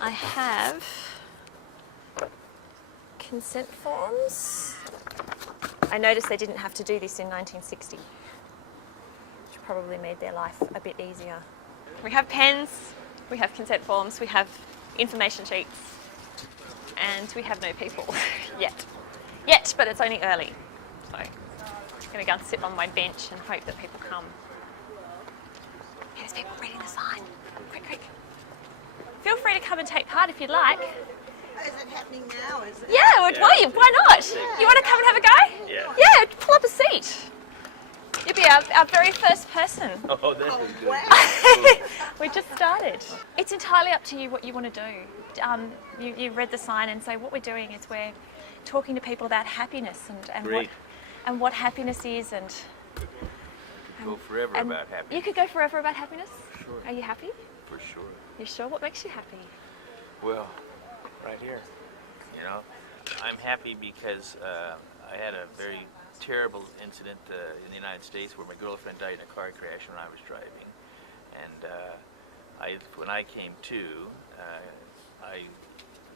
I have consent forms. I noticed they didn't have to do this in 1960, which probably made their life a bit easier. We have pens, we have consent forms, we have information sheets, and we have no people yet. Yet, but it's only early. So I'm going to go and sit on my bench and hope that people come. There's people reading the sign. Quick, quick. Feel free to come and take part if you'd like. Is it happening now? Is it? Yeah, why not? You want to come and have a go? Yeah. Yeah, pull up a seat. You'll be our very first person. Oh, this is good. Wow. We just started. It's entirely up to you what you want to do. You read the sign, and so what we're doing is we're talking to people about happiness and what happiness is, and Go forever about happiness. you could go forever about happiness. Sure. Are you happy? For sure. You sure? What makes you happy? Well, right here. You know, I'm happy because I had a very terrible incident in the United States where my girlfriend died in a car crash when I was driving, and when I came to, I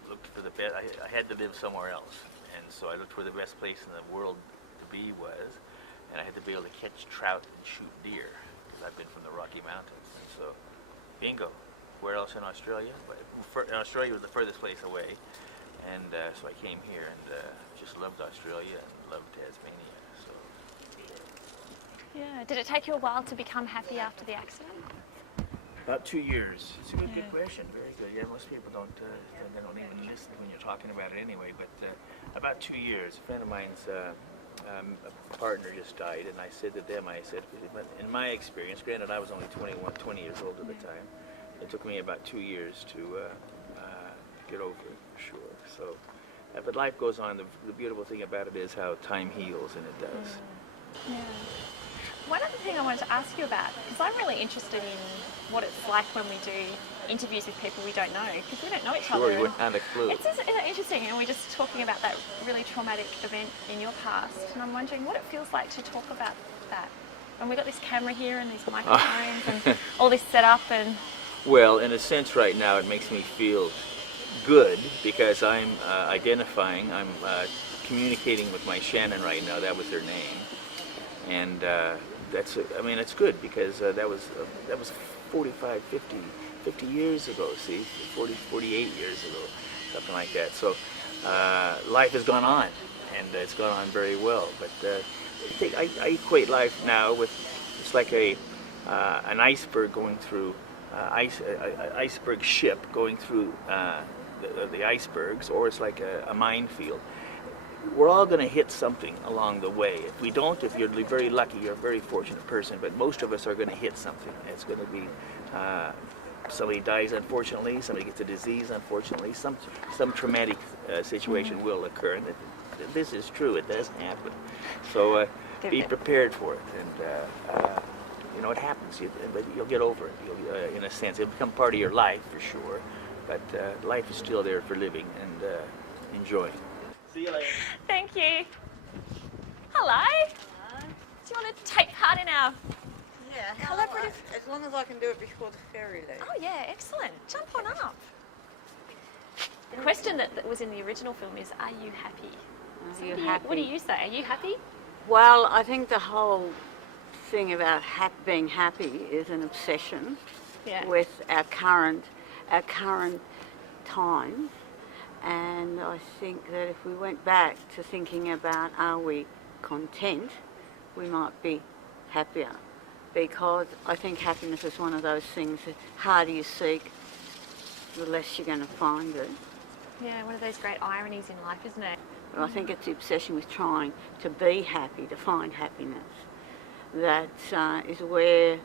looked for the best. I had to live somewhere else, and so I looked for the best place in the world to be was, and I had to be able to catch trout and shoot deer because I've been from the Rocky Mountains, and so, bingo. Where else in Australia? Australia was the furthest place away, and so I came here and just loved Australia and loved Tasmania. So. Yeah. Did it take you a while to become happy after the accident? About 2 yees. It's a good question. Very good. Yeah, most people don't. They don't even listen when you're talking about it anyway. But about 2 years. A friend of mine's a partner just died, and I said to them, I said, in my experience, granted I was only 20 years old at the time. It took me about 2 years to get over it, for sure. So, but life goes on. The beautiful thing about it is how time heals, and it does. Yeah. One other thing I wanted to ask you about, because I'm really interested in what it's like when we do interviews with people we don't know, because we don't know each other. Sure, you wouldn't have a clue. It's just interesting, and we're just talking about that really traumatic event in your past, and I'm wondering what it feels like to talk about that. And we've got this camera here and these microphones and all this setup and... Well, in a sense right now it makes me feel good because I'm identifying, I'm communicating with my Shannon right now, that was her name. And that's, I mean, it's good because that was 45, 50 years ago, see, 40, 48 years ago, something like that. So life has gone on, and it's gone on very well. But I equate life now with, it's like an iceberg going through, iceberg ship going through the icebergs, or it's like a minefield. We're all going to hit something along the way. If we don't, if you're very lucky, you're a very fortunate person, but most of us are going to hit something. It's going to be, somebody dies unfortunately, somebody gets a disease unfortunately, some traumatic situation will occur. And this is true, it does happen. So be prepared for it, and you know, it happens, but you'll get over it, in a sense. It'll become part of your life for sure, but life is still there for living and enjoying. See you later. Thank you. Hello. Hello. Do you want to take part in our... Yeah. Collaborative. As long as I can do it before the ferry leaves. Oh yeah, excellent. Jump on up. The question that was in the original film is, are you happy? Are you happy? What do you say? Are you happy? Well, I think the whole thing about being happy is an obsession with our current times. And I think that if we went back to thinking about are we content, we might be happier. Because I think happiness is one of those things that the harder you seek, the less you're going to find it. Yeah, one of those great ironies in life, isn't it? But I think it's the obsession with trying to be happy, to find happiness, that is where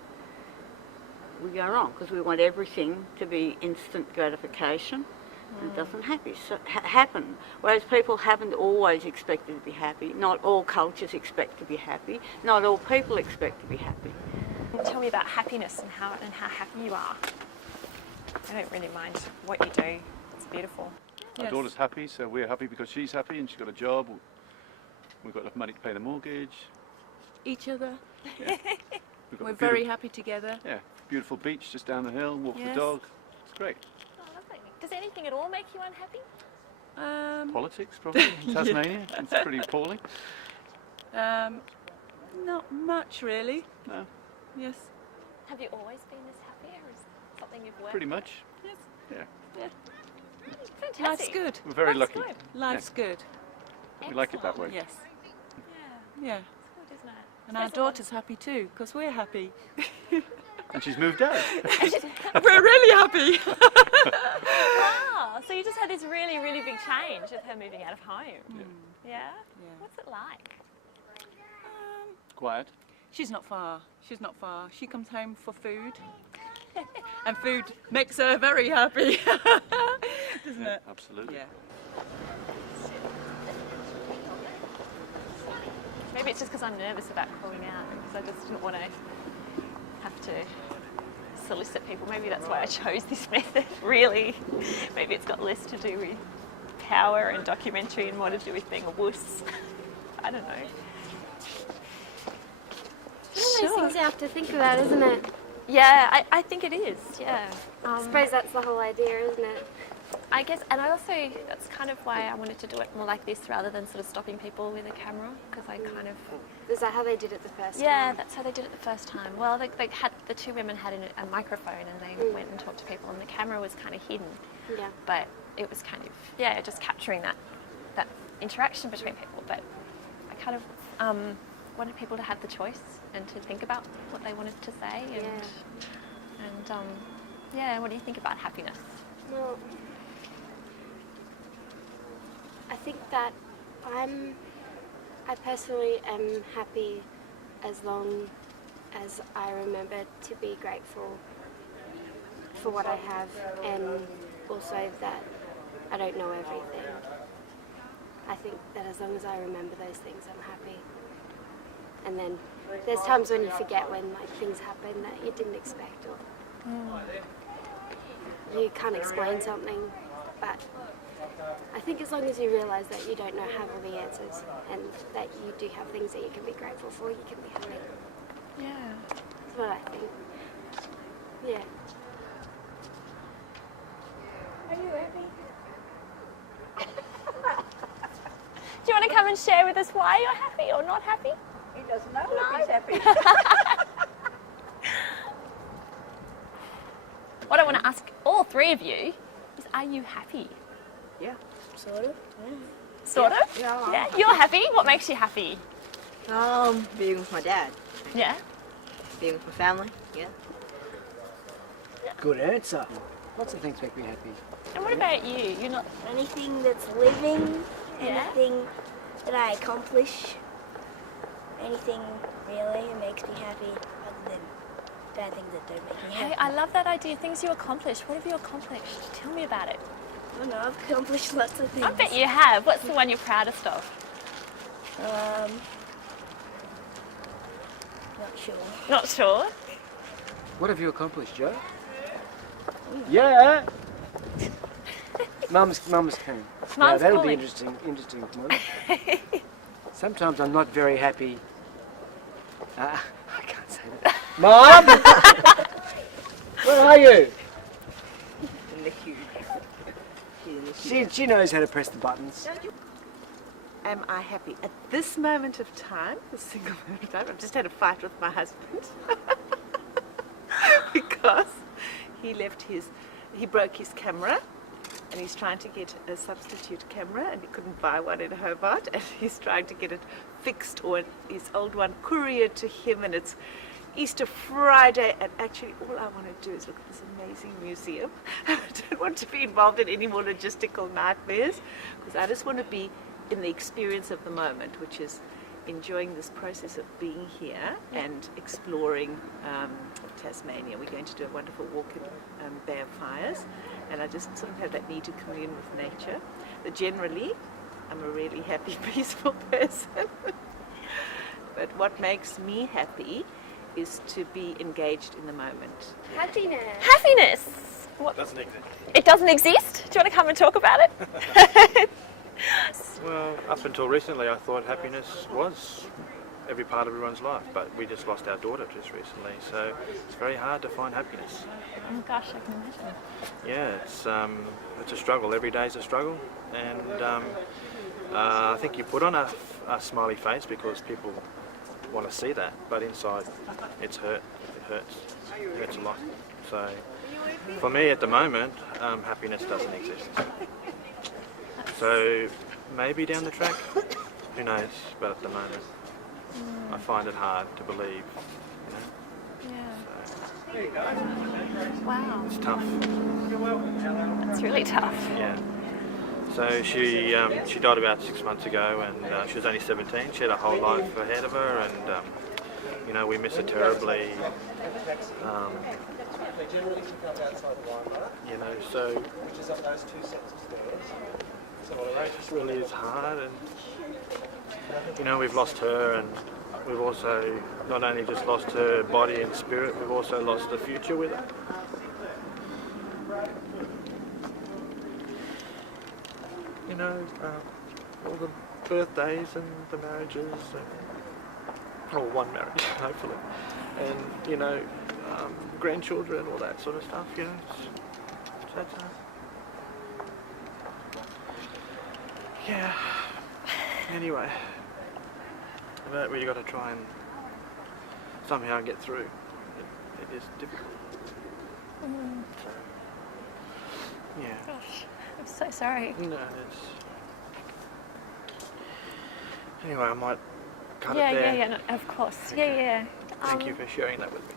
we go wrong, because we want everything to be instant gratification. It doesn't happen. Whereas people haven't always expected to be happy. Not all cultures expect to be happy. Not all people expect to be happy. Tell me about happiness and how happy you are. I don't really mind what you do. It's beautiful. Our daughter's happy, so we're happy because she's happy and she's got a job. We've got enough money to pay the mortgage. Each other. Yeah. We're very happy together. Yeah, beautiful beach just down the hill, walk the Yes. dog. It's great. Oh, lovely. Does any anything at all make you unhappy? Politics, probably, in Tasmania. It's pretty appalling. Not much, really. No, Yes. Have you always been this happy, or is it something you've worked? pretty much. Yes. Yeah, Yeah. Fantastic. Life's good. we're very Life's lucky. good. Life's good. We like it that way. Yes. Yeah, Yeah. it's good, isn't it? And our daughter's happy too, because we're happy. And she's moved out. We're really happy. Wow, so you just had this really, really big change with her moving out of home. Yeah? Yeah. What's it like? Quiet. She's not far. She's not far. She comes home for food. And food makes her very happy. Doesn't Yeah, it? absolutely. Yeah. Maybe it's just because I'm nervous about calling out, because I just didn't want to have to solicit people. Maybe that's why I chose this method, really. Maybe it's got less to do with power and documentary and more to do with being a wuss. I don't know. One of those things you have to think about, isn't it? Yeah, I think it is, yeah. I suppose that's the whole idea, isn't it? I guess, and I also, that's kind of why I wanted to do it more like this rather than sort of stopping people with a camera, because I kind of... Is that how they did it the first Yeah, time? that's how they did it the first time. Well, they had, the two women had a microphone and they went and talked to people, and the camera was kind of hidden, Yeah. but it was kind of, yeah, just capturing that interaction between people. But I kind of wanted people to have the choice and to think about what they wanted to say. And yeah, what do you think about happiness? Well, I think that I personally am happy as long as I remember to be grateful for what I have, and also that I don't know everything. I think that as long as I remember those things, I'm happy. And then there's times when you forget when like things happen that you didn't expect, or you can't explain something, but I think as long as you realise that you don't have all the answers and that you do have things that you can be grateful for, you can be happy. Yeah. That's what I think. Yeah. Are you happy? Do you want to come and share with us why you're happy or not happy? He doesn't know if he's happy. What I want to ask all three of you is, are you happy? Yeah, sort of. Sort of? Yeah. You're happy? What makes you happy? Being with my dad, Yeah. being with my family, yeah. Good answer. Lots of things make me happy. And what about you? You're not... Anything that's living, Yeah. anything that I accomplish, anything really, it makes me happy, other than bad things that don't make me Hey, happy. I love that idea. Things you accomplished. What have you accomplished? Tell me about it. I don't know, I've accomplished lots of things. I bet you have. What's the one you're proudest of? Not sure. Not sure. What have you accomplished, Joe? Yeah. Mum's coming. Mum's Now, that'll calling. be interesting one. Sometimes I'm not very happy. I can't say that. Mum! Where are you? In the queue. She knows how to press the buttons. Am I happy? At this moment of time, this single moment of time, I've just had a fight with my husband. Because he broke his camera, and he's trying to get a substitute camera, and he couldn't buy one in Hobart, and he's trying to get it fixed, or his old one couriered to him, and it's Easter Friday, and actually all I want to do is look at this amazing museum. I don't want to be involved in any more logistical nightmares, because I just want to be in the experience of the moment, which is enjoying this process of being here and exploring Tasmania. We're going to do a wonderful walk in Bay of Fires, and I just sort of have that need to commune with nature. But generally, I'm a really happy, peaceful person. But what makes me happy is to be engaged in the moment. Happiness. Happiness. What? Doesn't exist. It doesn't exist? Do you want to come and talk about it? Well, up until recently, I thought happiness was every part of everyone's life, but we just lost our daughter just recently, so it's very hard to find happiness. Oh gosh, I can imagine. Yeah, it's a struggle. Every day is a struggle, and I think you put on a smiley face because people want to see that, but inside it's hurt. It hurts. It hurts a lot. So for me at the moment, happiness doesn't exist. So maybe down the track, who knows? But at the moment, I find it hard to believe. You know? Yeah. Wow. It's tough. That's really tough. Yeah. So she died about 6 months ago, and she was only 17. She had a whole life ahead of her, and you know, we miss her terribly. You know, so it really is hard, and you know, we've lost her, and we've also not only just lost her body and spirit, we've also lost the future with her. You know, all the birthdays and the marriages, and, or one marriage, hopefully, and you know, grandchildren, all that sort of stuff. You know, it's yeah. Anyway, but we got to try and somehow get through. It is difficult. So, yeah. Gosh, I'm so sorry. No, it's... Anyway, I might cut it Yeah, there. no, of course. Yeah. Thank you for sharing that with me.